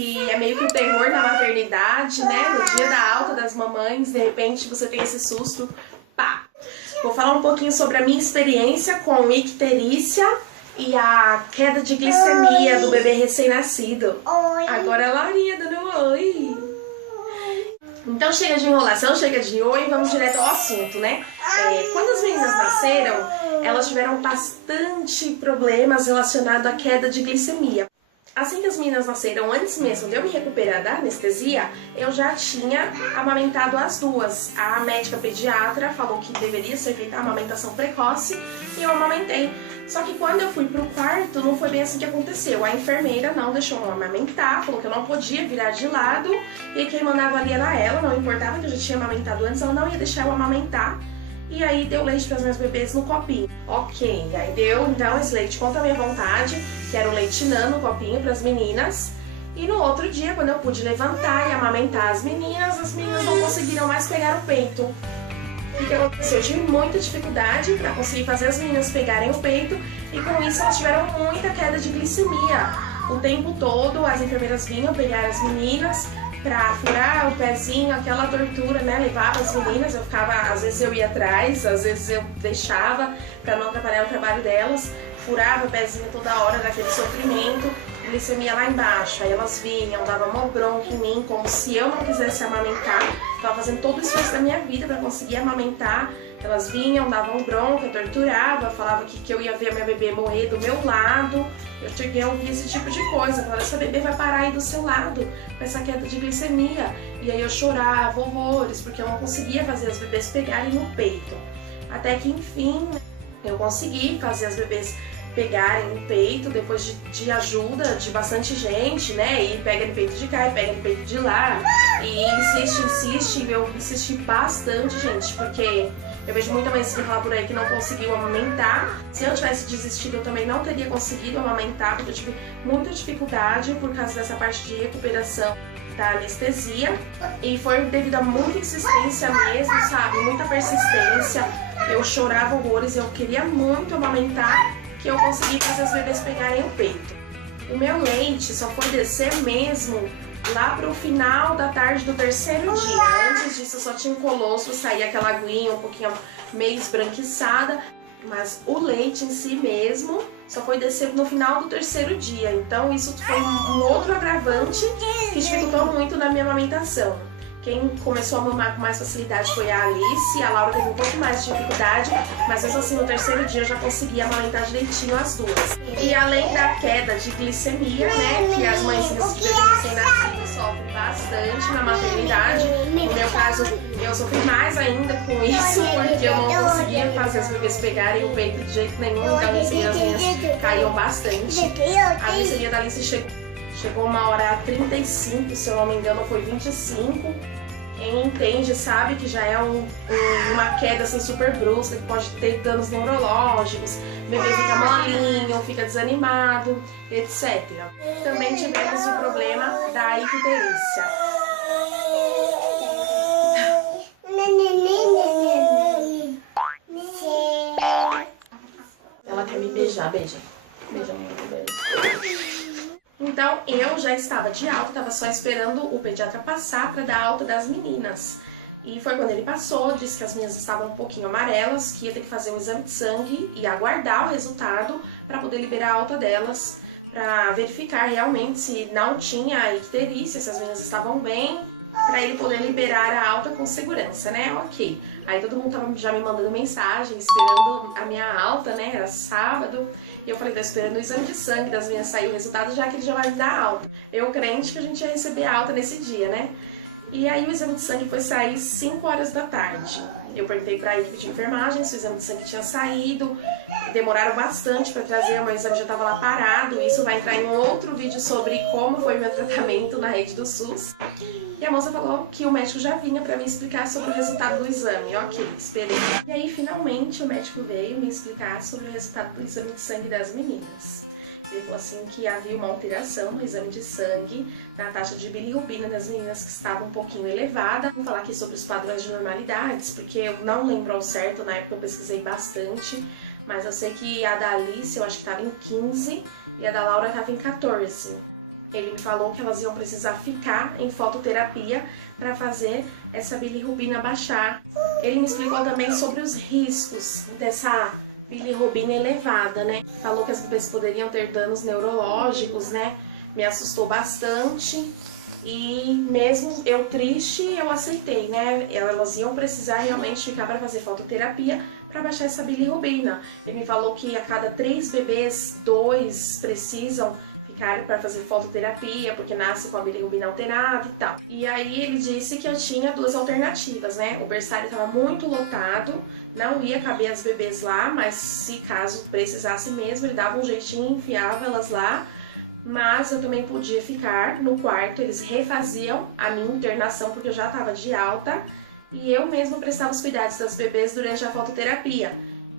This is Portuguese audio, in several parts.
que é meio que o terror na maternidade, né? No dia da alta das mamães, de repente você tem esse susto, pá! Vou falar um pouquinho sobre a minha experiência com icterícia e a queda de glicemia do bebê recém-nascido. Agora a Laurinha dando um oi. Então chega de enrolação, chega de oi, vamos direto ao assunto, né? Quando as meninas nasceram, elas tiveram bastante problemas relacionados à queda de glicemia. Assim que as meninas nasceram, antes mesmo de eu me recuperar da anestesia, eu já tinha amamentado as duas. A médica pediatra falou que deveria ser feita a amamentação precoce e eu amamentei. Só que quando eu fui pro quarto, não foi bem assim que aconteceu. A enfermeira não deixou eu amamentar, falou que eu não podia virar de lado e quem mandava ali era ela, não importava que eu já tinha amamentado antes, ela não ia deixar eu amamentar. E aí deu leite para as minhas bebês no copinho. Ok, aí deu então esse leite contra a minha vontade, que era o leite Nan no copinho para as meninas. E no outro dia, quando eu pude levantar e amamentar as meninas não conseguiram mais pegar o peito. O que aconteceu? Eu tive muita dificuldade para conseguir fazer as meninas pegarem o peito e com isso elas tiveram muita queda de glicemia. O tempo todo as enfermeiras vinham pegar as meninas pra furar o pezinho, aquela tortura, né? Levava as meninas, eu ficava, às vezes eu ia atrás, às vezes eu deixava pra não atrapalhar o trabalho delas, furava o pezinho toda hora daquele sofrimento, glicemia lá embaixo, aí elas vinham, davam uma bronca em mim, como se eu não quisesse amamentar, tava fazendo todo o esforço da minha vida pra conseguir amamentar, elas vinham, davam bronca, torturava, falava que eu ia ver a minha bebê morrer do meu lado. Eu cheguei a ouvir esse tipo de coisa, falava, essa bebê vai parar aí do seu lado, com essa queda de glicemia. E aí eu chorava horrores, porque eu não conseguia fazer as bebês pegarem no peito. Até que enfim, eu consegui fazer as bebês pegarem no peito, depois de ajuda de bastante gente, né? E pega no peito de cá, e pega no peito de lá. E insiste, eu insisti bastante, gente, porque eu vejo muita mãe que fala por aí que não conseguiu amamentar. Se eu tivesse desistido, eu também não teria conseguido amamentar, porque eu tive muita dificuldade por causa dessa parte de recuperação da anestesia. E foi devido a muita insistência mesmo, sabe? Muita persistência. Eu chorava horrores, eu queria muito amamentar, que eu consegui fazer as bebês pegarem o peito. O meu leite só foi descer mesmo lá pro final da tarde do terceiro dia. Antes disso eu só tinha um colosso, saía aquela aguinha um pouquinho meio esbranquiçada, mas o leite em si mesmo só foi descer no final do terceiro dia. Então isso foi um outro agravante que dificultou muito na minha amamentação. Quem começou a mamar com mais facilidade foi a Alice, a Laura teve um pouco mais de dificuldade, mas mesmo assim no terceiro dia eu já consegui amamentar direitinho as duas. E além da queda de glicemia, né, que as mães de bebês recém-nascidos sofrem bastante na maternidade, no meu caso eu sofri mais ainda com isso, porque eu não conseguia fazer as bebês pegarem o peito de jeito nenhum, então a glicemia das minhas caíam bastante. A glicemia da Alice chegou uma hora a 35, se eu não me engano foi 25. Quem entende sabe que já é uma queda assim super brusca, que pode ter danos neurológicos, o bebê fica molinho, fica desanimado, etc. Também tivemos o problema da icterícia. Ela quer me beijar, beija. Beija minha bebê. Então, eu já estava de alta, estava só esperando o pediatra passar para dar alta das meninas. E foi quando ele passou, disse que as minhas estavam um pouquinho amarelas, que ia ter que fazer um exame de sangue e aguardar o resultado para poder liberar a alta delas, para verificar realmente se não tinha icterícia, se as meninas estavam bem, para ele poder liberar a alta com segurança, né? Ok. Aí todo mundo tava já me mandando mensagem, esperando a minha alta, né? Era sábado. E eu falei, tô esperando o exame de sangue das minhas sair o resultado, já que ele já vai me dar alta. Eu crente que a gente ia receber alta nesse dia, né? E aí o exame de sangue foi sair 5 horas da tarde. Eu perguntei para a equipe de enfermagem se o exame de sangue tinha saído. Demoraram bastante para trazer, o meu exame já estava lá parado. Isso vai entrar em um outro vídeo sobre como foi meu tratamento na rede do SUS. E a moça falou que o médico já vinha para me explicar sobre o resultado do exame. Ok, esperei. E aí, finalmente, o médico veio me explicar sobre o resultado do exame de sangue das meninas. Ele falou assim que havia uma alteração no exame de sangue, na taxa de bilirrubina das meninas que estava um pouquinho elevada. Vou falar aqui sobre os padrões de normalidades, porque eu não lembro ao certo, na época eu pesquisei bastante, mas eu sei que a da Alice eu acho que estava em 15 e a da Laura estava em 14. Ele me falou que elas iam precisar ficar em fototerapia para fazer essa bilirrubina baixar. Ele me explicou também sobre os riscos dessa bilirrubina elevada, né? Falou que as bebês poderiam ter danos neurológicos, né? Me assustou bastante. E mesmo eu triste, eu aceitei, né? Elas iam precisar realmente ficar para fazer fototerapia para baixar essa bilirrubina. Ele me falou que a cada 3 bebês, 2 precisam ficar para fazer fototerapia, porque nasce com a bilirrubina alterada e tal. E aí ele disse que eu tinha 2 alternativas, né? O berçário estava muito lotado, não ia caber as bebês lá, mas se caso precisasse mesmo, ele dava um jeitinho, enfiava elas lá. Mas eu também podia ficar no quarto, eles refaziam a minha internação porque eu já estava de alta e eu mesma prestava os cuidados das bebês durante a fototerapia.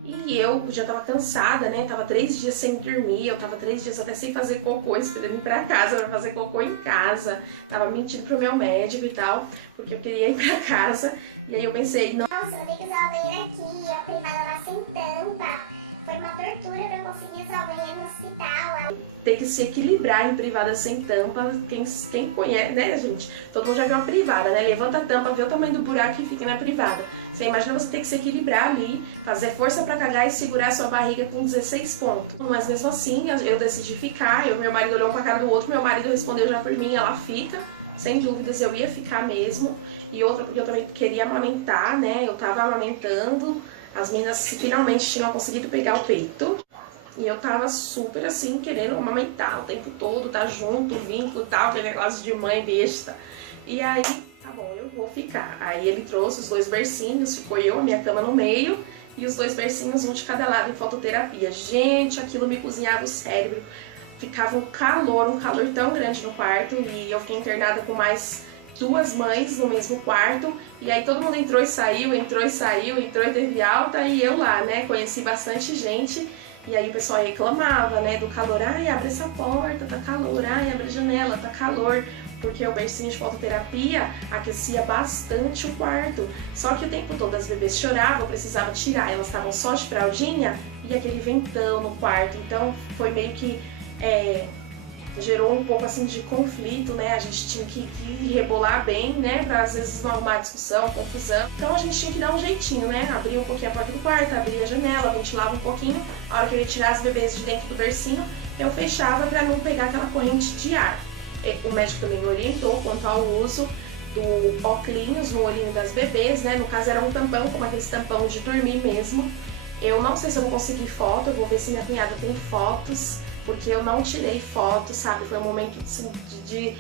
E eu já estava cansada, né? Tava 3 dias sem dormir, eu tava 3 dias até sem fazer cocô, esperando ir pra casa pra fazer cocô em casa. Tava mentindo pro meu médico e tal, porque eu queria ir pra casa. E aí eu pensei, nossa, vou ter que usar o banheiro aqui, a privada lá sem tampa. Foi uma tortura pra eu conseguir usar o banheiro no hospital. Ter que se equilibrar em privada sem tampa, quem conhece, né, gente? Todo mundo já viu uma privada, né? Levanta a tampa, vê o tamanho do buraco e fica na privada. Você imagina você ter que se equilibrar ali, fazer força pra cagar e segurar a sua barriga com 16 pontos. Mas mesmo assim, eu decidi ficar, meu marido olhou um pra cara do outro, meu marido respondeu já por mim, ela fica. Sem dúvidas eu ia ficar mesmo. E outra porque eu também queria amamentar, né? Eu tava amamentando. As meninas finalmente tinham conseguido pegar o peito. E eu tava super assim, querendo amamentar o tempo todo, tá junto, vínculo e tal, aquele negócio de mãe besta. E aí, tá bom, eu vou ficar. Aí ele trouxe os 2 bercinhos, ficou eu, a minha cama no meio, e os 2 bercinhos, um de cada lado em fototerapia. Gente, aquilo me cozinhava o cérebro. Ficava um calor tão grande no quarto, e eu fiquei internada com mais 2 mães no mesmo quarto, e aí todo mundo entrou e saiu, entrou e teve alta, e eu lá, né, conheci bastante gente, e aí o pessoal reclamava, né, do calor, ai, abre essa porta, tá calor, ai, abre a janela, tá calor, porque o bercinho de fototerapia aquecia bastante o quarto, só que o tempo todo as bebês choravam, eu precisava tirar, elas estavam só de fraldinha, e aquele ventão no quarto, então foi meio que, gerou um pouco assim de conflito, né? A gente tinha que rebolar bem, né? Pra às vezes não arrumar discussão, confusão. Então a gente tinha que dar um jeitinho, né? Abrir um pouquinho a porta do quarto, abrir a janela, ventilava um pouquinho. A hora que eu ia tirar as bebês de dentro do bercinho, eu fechava pra não pegar aquela corrente de ar. O médico também me orientou quanto ao uso do óculos no olhinho das bebês, né? No caso era um tampão, como aqueles tampão de dormir mesmo. Eu não sei se eu vou conseguir foto, eu vou ver se minha cunhada tem fotos, porque eu não tirei foto, sabe? Foi um momento de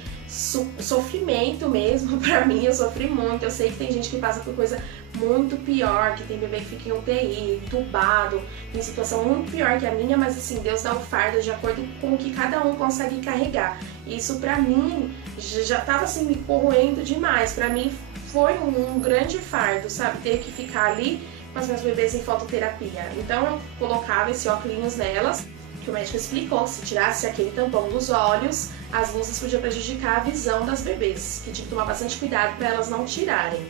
sofrimento mesmo pra mim, eu sofri muito. Eu sei que tem gente que passa por coisa muito pior, que tem bebê que fica em UTI, entubado, em situação muito pior que a minha, mas assim, Deus dá o fardo de acordo com o que cada um consegue carregar. E isso pra mim já tava assim me corroendo demais, pra mim foi um grande fardo, sabe? Ter que ficar ali com as minhas bebês em fototerapia. Então eu colocava esse óculos nelas, que o médico explicou, se tirasse aquele tampão dos olhos, as luzes podiam prejudicar a visão das bebês, que tinha que tomar bastante cuidado para elas não tirarem.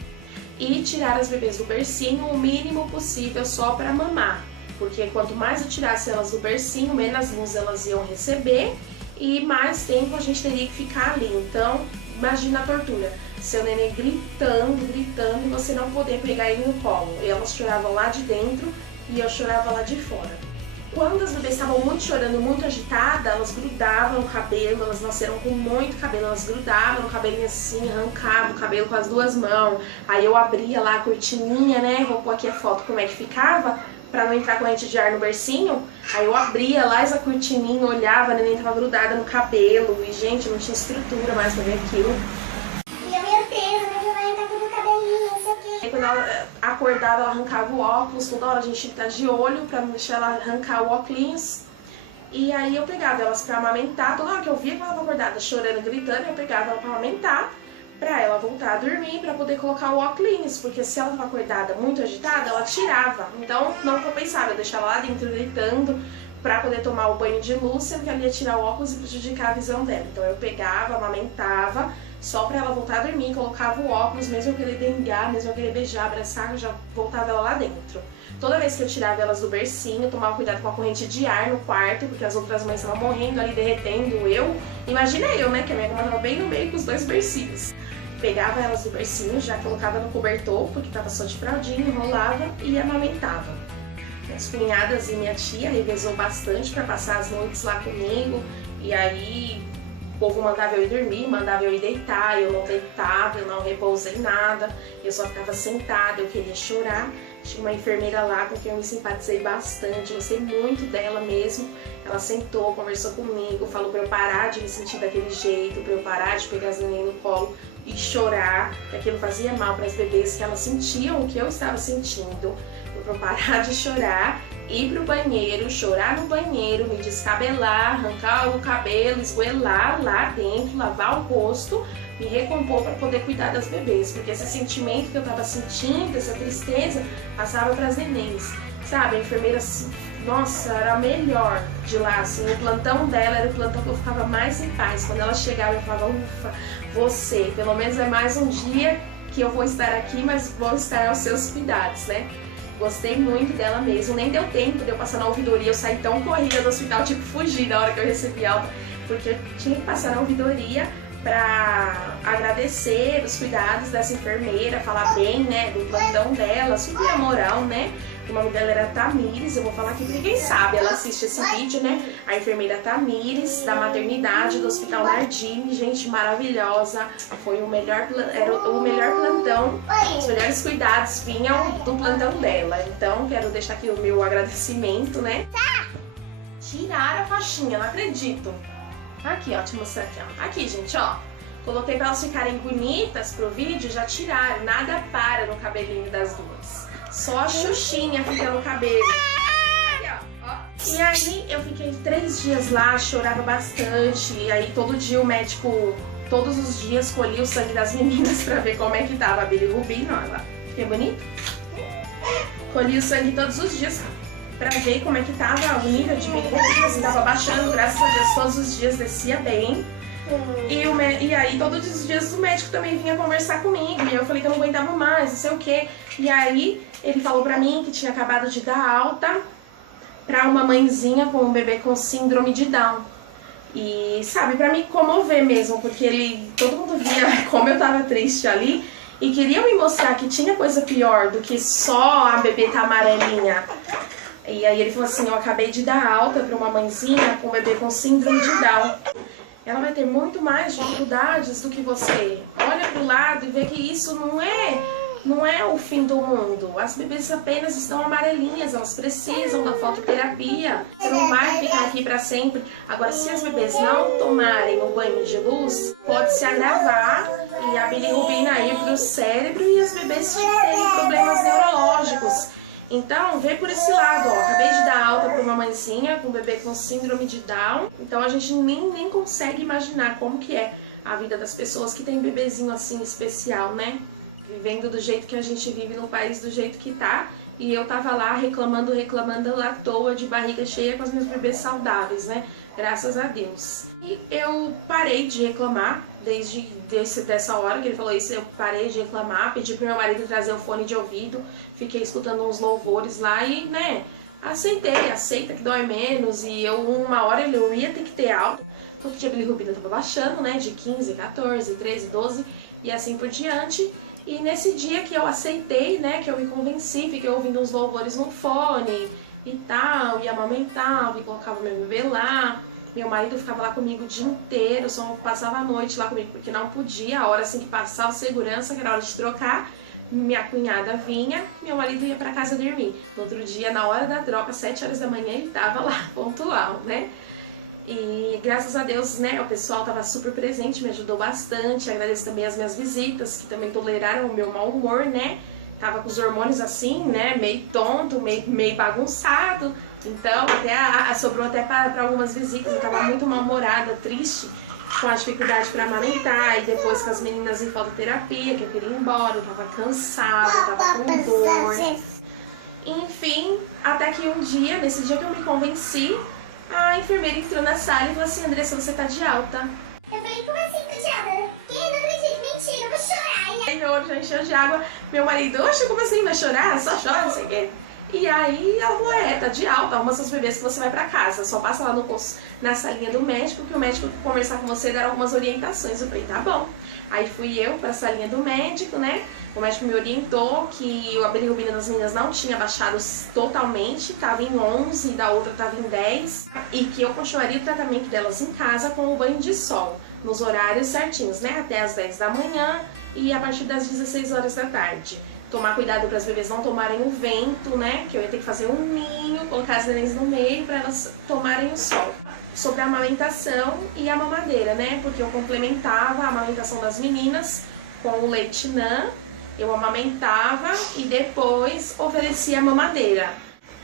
E tirar as bebês do bercinho o mínimo possível só para mamar, porque quanto mais eu tirasse elas do bercinho, menos luz elas iam receber e mais tempo a gente teria que ficar ali. Então, imagina a tortura, seu neném gritando e você não poder pegar ele no colo. E elas choravam lá de dentro e eu chorava lá de fora. Quando as bebês estavam muito chorando, muito agitadas, elas grudavam no cabelo, elas nasceram com muito cabelo, elas grudavam no cabelinho assim, arrancavam o cabelo com as 2 mãos. Aí eu abria lá a cortininha, né, vou pôr aqui a foto como é que ficava, pra não entrar corrente de ar no bercinho. Aí eu abria lá essa cortininha, olhava, a neném tava grudada no cabelo, e gente, não tinha estrutura mais pra ver aquilo. Quando ela acordava, ela arrancava o óculos, toda hora a gente tinha que estar de olho pra não deixar ela arrancar o óculos. E aí eu pegava elas pra amamentar, toda hora que eu via que ela estava acordada, chorando, gritando, eu pegava ela pra amamentar, pra ela voltar a dormir, pra poder colocar o óculos, porque se ela estava acordada, muito agitada, ela tirava. Então não compensava, eu deixava ela lá dentro gritando, pra poder tomar o banho de luz, sendo que ela ia tirar o óculos e prejudicar a visão dela. Então eu pegava, amamentava, só pra ela voltar a dormir, colocava o óculos, mesmo eu querer dengar, mesmo eu querer beijar, abraçar, eu já voltava ela lá dentro. Toda vez que eu tirava elas do bercinho, eu tomava cuidado com a corrente de ar no quarto, porque as outras mães estavam morrendo ali, derretendo. Imagina eu, né, que a minha cama tava bem no meio com os 2 bercinhos. Pegava elas do bercinho, já colocava no cobertor, porque tava só de fraldinha, enrolava e amamentava. Minhas cunhadas e minha tia revezou bastante para passar as noites lá comigo, e aí o povo mandava eu ir dormir, mandava eu ir deitar, eu não deitava, eu não repousei nada, eu só ficava sentada, eu queria chorar. Tinha uma enfermeira lá com quem eu me simpatizei bastante, gostei muito dela mesmo. Ela sentou, conversou comigo, falou pra eu parar de me sentir daquele jeito, pra eu parar de pegar as neném no colo e chorar, que aquilo fazia mal para as bebês, que elas sentiam o que eu estava sentindo. Pra eu parar de chorar, ir pro banheiro, chorar no banheiro, me descabelar, arrancar o cabelo, esgoelar lá dentro, lavar o rosto, me recompor para poder cuidar das bebês, porque esse sentimento que eu tava sentindo, essa tristeza, passava para as nenéns, sabe? A enfermeira, nossa, era a melhor de lá, assim, o plantão dela era o plantão que eu ficava mais em paz. Quando ela chegava, eu falava, ufa, você, pelo menos é mais um dia que eu vou estar aqui, mas vou estar aos seus cuidados, né? Gostei muito dela mesmo, nem deu tempo de eu passar na ouvidoria, eu saí tão corrida do hospital, tipo, fugir na hora que eu recebi alta, porque eu tinha que passar na ouvidoria pra agradecer os cuidados dessa enfermeira, falar bem, né, do plantão dela, subir a moral, né. O nome dela era Tamires, eu vou falar aqui porque quem sabe ela assiste esse vídeo, né? A enfermeira Tamires, da maternidade do Hospital Nardini, gente maravilhosa, foi era o melhor plantão, os melhores cuidados vinham do plantão dela, então quero deixar aqui o meu agradecimento, né? Tiraram a faixinha, não acredito. Aqui, ó, te mostrar aqui, ó. Aqui, gente, ó. Coloquei pra elas ficarem bonitas pro vídeo, já tiraram, nada para no cabelinho das duas. Só a xuxinha fica no cabelo. Aqui, ó. E aí eu fiquei 3 dias lá, chorava bastante. E aí todo dia o médico, todos os dias, colhia o sangue das meninas pra ver como é que tava a bilirrubina. Olha lá. Fiquei bonito? Colhia o sangue todos os dias pra ver como é que tava o nível de bilirrubina, se tava baixando. Graças a Deus todos os dias descia bem. E aí todos os dias o médico também vinha conversar comigo, e eu falei que eu não aguentava mais, não sei o que. E aí ele falou pra mim que tinha acabado de dar alta pra uma mãezinha com um bebê com síndrome de Down. E sabe, pra me comover mesmo, porque todo mundo via como eu tava triste ali e queria me mostrar que tinha coisa pior do que só a bebê tá amarelinha. E aí ele falou assim, eu acabei de dar alta pra uma mãezinha com um bebê com síndrome de Down. Ela vai ter muito mais dificuldades do que você. Olha pro lado e vê que isso não é o fim do mundo. As bebês apenas estão amarelinhas, elas precisam da fototerapia. Você não vai ficar aqui para sempre. Agora, se as bebês não tomarem o banho de luz, pode se agravar e a bilirrubina ir pro cérebro e as bebês terem problemas neurológicos. Então, vê por esse lado, ó. Acabei de dar alta para uma mãezinha com um bebê com síndrome de Down. Então, a gente nem consegue imaginar como que é a vida das pessoas que tem bebezinho assim especial, né? Vivendo do jeito que a gente vive no país, do jeito que tá. E eu tava lá reclamando lá à toa, de barriga cheia, com os meus bebês saudáveis, né? Graças a Deus. E eu parei de reclamar dessa hora que ele falou isso, eu parei de reclamar, pedi pro meu marido trazer o fone de ouvido, fiquei escutando uns louvores lá e, né, aceita que dói menos, e uma hora eu ia ter que ter alta, porque a bilirrubina tava baixando, né, de 15, 14, 13, 12 e assim por diante. E nesse dia que eu aceitei, né, que eu me convenci, fiquei ouvindo uns louvores no fone e tal, e amamentava e colocava meu bebê lá. Meu marido ficava lá comigo o dia inteiro, só passava a noite lá comigo, porque não podia. A hora assim que passava o segurança, que era hora de trocar, minha cunhada vinha, meu marido ia pra casa dormir. No outro dia, na hora da troca, 7 horas da manhã, ele tava lá, pontual, né? E graças a Deus, né, o pessoal tava super presente, me ajudou bastante. Agradeço também as minhas visitas, que também toleraram o meu mau humor, né? Tava com os hormônios assim, né, meio tonto, meio bagunçado. Então, sobrou até para algumas visitas. Eu tava muito mal-humorada, triste, com a dificuldade para amamentar. E depois com as meninas em fototerapia, que eu queria ir embora, eu tava cansada, eu tava com dor. Enfim, até que um dia, nesse dia que eu me convenci, a enfermeira entrou na sala e falou assim, Andressa, você tá de alta. Eu falei, como assim, tô de alta? Que? Não acredito. Aí meu olho já encheu de água, meu marido, oxe, como assim, vai chorar? Só chora, não sei o quê. E aí ela falou, tá de alta, arruma seus bebês que você vai pra casa. Só passa lá na salinha do médico, que o médico conversar com você e dar algumas orientações. Eu falei, tá bom. Aí fui eu pra salinha do médico, né? O médico me orientou que a bilirrubina das meninas não tinha baixado totalmente, tava em 11 e da outra tava em 10. E que eu continuaria o tratamento delas em casa com o banho de sol, nos horários certinhos, né? Até as 10 da manhã e a partir das 16 horas da tarde. Tomar cuidado para as bebês não tomarem o vento, né? Que eu ia ter que fazer um ninho, colocar as nenéns no meio para elas tomarem o sol. Sobre a amamentação e a mamadeira, né? Porque eu complementava a amamentação das meninas com o leite NAN, eu amamentava e depois oferecia a mamadeira.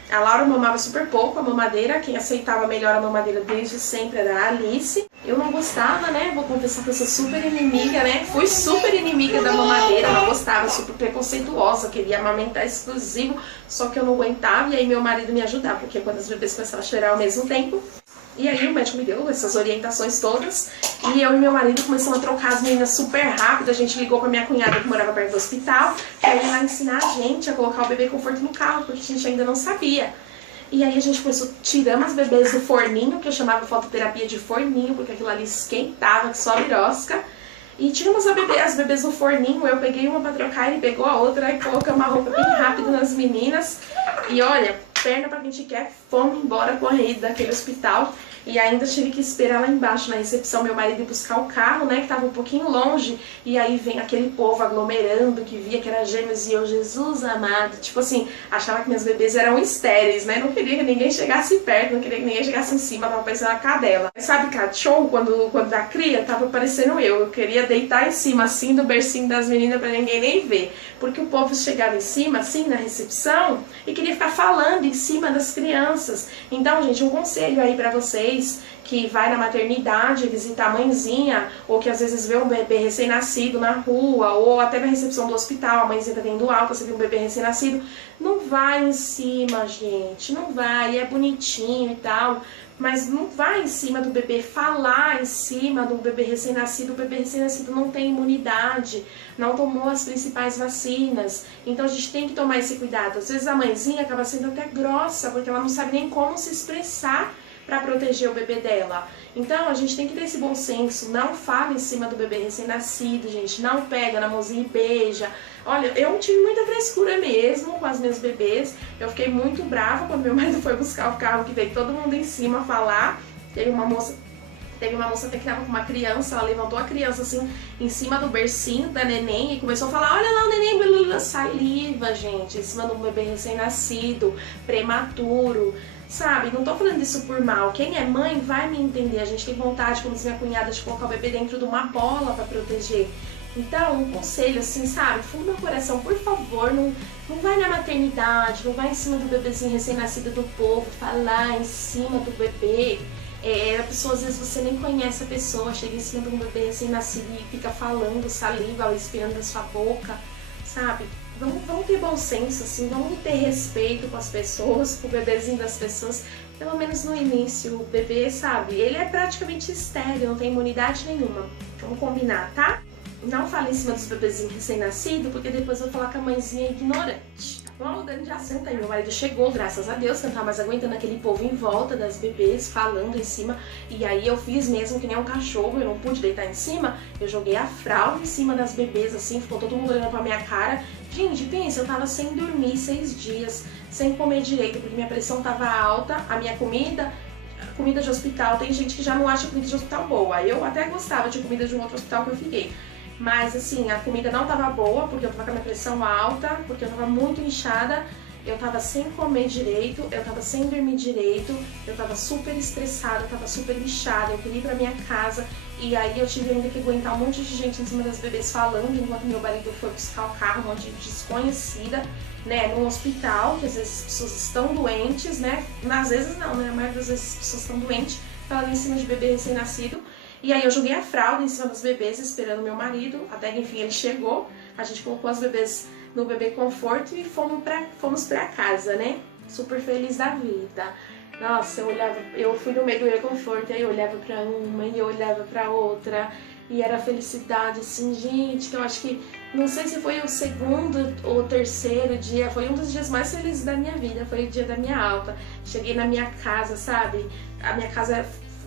A Laura mamava super pouco a mamadeira, quem aceitava melhor a mamadeira desde sempre era a Alice. Eu não gostava, né? Vou confessar que eu sou super inimiga, né? Fui super inimiga da mamadeira, não gostava, super preconceituosa, queria amamentar exclusivo, só que eu não aguentava e aí meu marido me ajudava, porque quando as bebês começavam a chorar ao mesmo tempo. E aí o médico me deu essas orientações todas e eu e meu marido começamos a trocar as meninas super rápido. A gente ligou pra minha cunhada que morava perto do hospital pra ir lá ensinar a gente a colocar o bebê conforto no carro, porque a gente ainda não sabia. E aí a gente começou, tiramos as bebês do forninho, que eu chamava fototerapia de forninho, porque aquilo ali esquentava, que só birosca. E tiramos as bebês do forninho, eu peguei uma pra trocar, ele pegou a outra e colocamos uma roupa bem rápido nas meninas. E olha, perna pra quem te quer, fomos embora correndo daquele hospital. E ainda tive que esperar lá embaixo na recepção meu marido ir buscar o carro, né, que tava um pouquinho longe. E aí vem aquele povo aglomerando, que via que era gêmeos e eu, Jesus amado. Tipo assim, achava que minhas bebês eram estéreis, né, não queria que ninguém chegasse perto, não queria que ninguém chegasse em cima, tava parecendo uma cadela. Sabe cachorro, quando dá cria, tava parecendo eu queria deitar em cima, assim, do bercinho das meninas pra ninguém nem ver. Porque o povo chegava em cima, assim, na recepção, e queria ficar falando em cima das crianças. Então, gente, um conselho aí pra vocês que vai na maternidade visitar a mãezinha, ou que às vezes vê um bebê recém-nascido na rua, ou até na recepção do hospital, a mãezinha tá tendo alta, você vê um bebê recém-nascido, não vai em cima, gente, não vai, é bonitinho e tal, mas não vai em cima do bebê, falar em cima do bebê recém-nascido. O bebê recém-nascido não tem imunidade, não tomou as principais vacinas, então a gente tem que tomar esse cuidado. Às vezes a mãezinha acaba sendo até grossa, porque ela não sabe nem como se expressar para proteger o bebê dela. Então a gente tem que ter esse bom senso, não fala em cima do bebê recém-nascido, gente, não pega na mãozinha e beija. Olha, eu tive muita frescura mesmo com as minhas bebês, eu fiquei muito brava quando meu marido foi buscar o carro, que veio todo mundo em cima falar. Teve uma moça até que tava com uma criança, ela levantou a criança assim, em cima do bercinho da neném e começou a falar, olha lá o neném, blá, saliva, gente, em cima do bebê recém-nascido, prematuro. Sabe, não tô falando isso por mal. Quem é mãe vai me entender. A gente tem vontade, como diz minha cunhada, de colocar o bebê dentro de uma bola pra proteger. Então, um conselho assim, sabe, fundo no coração, por favor, não vai na maternidade, não vai em cima do bebezinho recém-nascido do povo, falar em cima do bebê. A pessoa, às vezes, você nem conhece a pessoa, chega em cima de um bebê recém-nascido e fica falando saliva, espirrando da sua boca, sabe? Vamos ter bom senso, assim, vamos ter respeito com as pessoas, com o bebezinho das pessoas. Pelo menos no início, o bebê, sabe, ele é praticamente estéril, não tem imunidade nenhuma. Vamos combinar, tá? Não fale em cima dos bebezinhos recém-nascidos, porque depois eu vou falar que a mãezinha é ignorante. Vamos mudando de assunto aí, meu marido chegou, graças a Deus, que eu não tava mais aguentando aquele povo em volta das bebês, falando em cima. E aí eu fiz mesmo que nem um cachorro, eu não pude deitar em cima, eu joguei a fralda em cima das bebês, assim, ficou todo mundo olhando pra minha cara. Gente, pensa, eu tava sem dormir 6 dias, sem comer direito, porque minha pressão tava alta, a minha comida de hospital, tem gente que já não acha comida de hospital boa. Eu até gostava de comida de um outro hospital que eu fiquei. Mas assim, a comida não tava boa, porque eu tava com a minha pressão alta, porque eu tava muito inchada, eu tava sem comer direito, eu tava sem dormir direito, eu tava super estressada, eu tava super inchada, eu queria ir pra minha casa, e aí eu tive ainda que aguentar um monte de gente em cima das bebês falando, enquanto meu marido foi buscar o carro, um monte de desconhecida, né, num hospital, que às vezes as pessoas estão doentes, né, às vezes não, né, a maioria das vezes as pessoas estão doentes, falando em cima de bebê recém-nascido. E aí eu joguei a fralda em cima dos bebês, esperando meu marido, até que enfim ele chegou, a gente colocou as bebês no bebê conforto e fomos pra casa, né? Super feliz da vida. Nossa, eu fui no meio do bebê conforto, aí eu olhava pra uma e eu olhava pra outra. e era felicidade, assim, gente, que eu acho que, não sei se foi o segundo ou terceiro dia, foi um dos dias mais felizes da minha vida, foi o dia da minha alta. Cheguei na minha casa, sabe? A minha casa,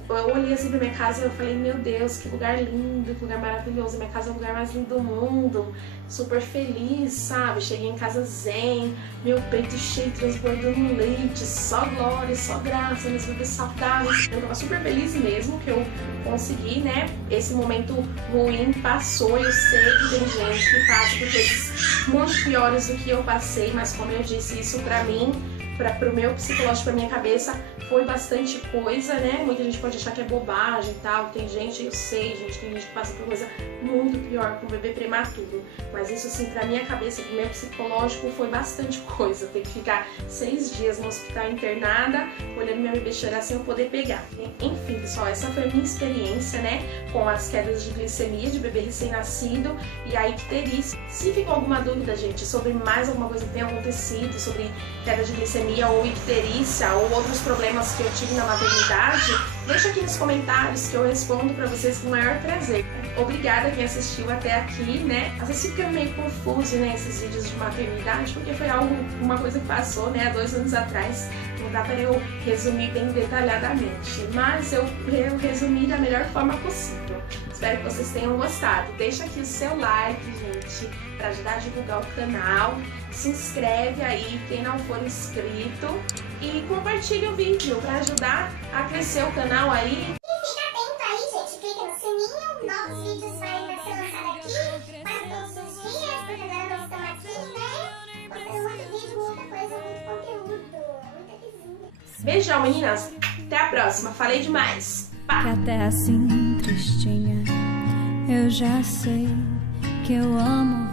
eu olhei assim pra minha casa e eu falei, meu Deus, que lugar lindo, que lugar maravilhoso, minha casa é o lugar mais lindo do mundo, super feliz, sabe? Cheguei em casa zen, meu peito cheio, transbordando leite, só glória, só graça, meus bebês saudáveis. Eu tava super feliz mesmo que eu consegui, né? Esse momento ruim passou, eu sei que tem gente que passa por coisas muito piores do que eu passei, mas como eu disse, isso pra mim, pro meu psicológico, pra minha cabeça, foi bastante coisa, né? Muita gente pode achar que é bobagem e tal. Tem gente, eu sei, gente, tem gente que passa por coisa muito pior com um bebê prematuro. Mas isso, assim, pra minha cabeça, pro meu psicológico, foi bastante coisa. Ter que ficar 6 dias no hospital internada, olhando minha bebê chorar sem eu poder pegar. Enfim, pessoal, essa foi a minha experiência, né? Com as quedas de glicemia de bebê recém-nascido e a icterícia. Se ficou alguma dúvida, gente, sobre mais alguma coisa que tenha acontecido, sobre queda de glicemia ou icterícia ou outros problemas que eu tive na maternidade, deixa aqui nos comentários que eu respondo pra vocês com o maior prazer. Obrigada quem assistiu até aqui, né? Às vezes fica meio confuso, né, esses vídeos de maternidade, porque foi uma coisa que passou, né, há 2 anos atrás. Não dá pra eu resumir bem detalhadamente, mas eu resumi da melhor forma possível. Espero que vocês tenham gostado. Deixa aqui o seu like, gente, para ajudar a divulgar o canal. Se inscreve aí, quem não for inscrito, e compartilha o vídeo para ajudar a crescer o canal aí. E fica atento aí, gente, clica no sininho, novos vídeos vai ser lançado aqui, quase todos os dias, porque agora nós estamos aqui, né? Postando muito vídeo, muita coisa, muito conteúdo, muita coisinha. Beijão, meninas. Até a próxima. Falei demais. Pá. Que até assim, tristinha, eu já sei que eu amo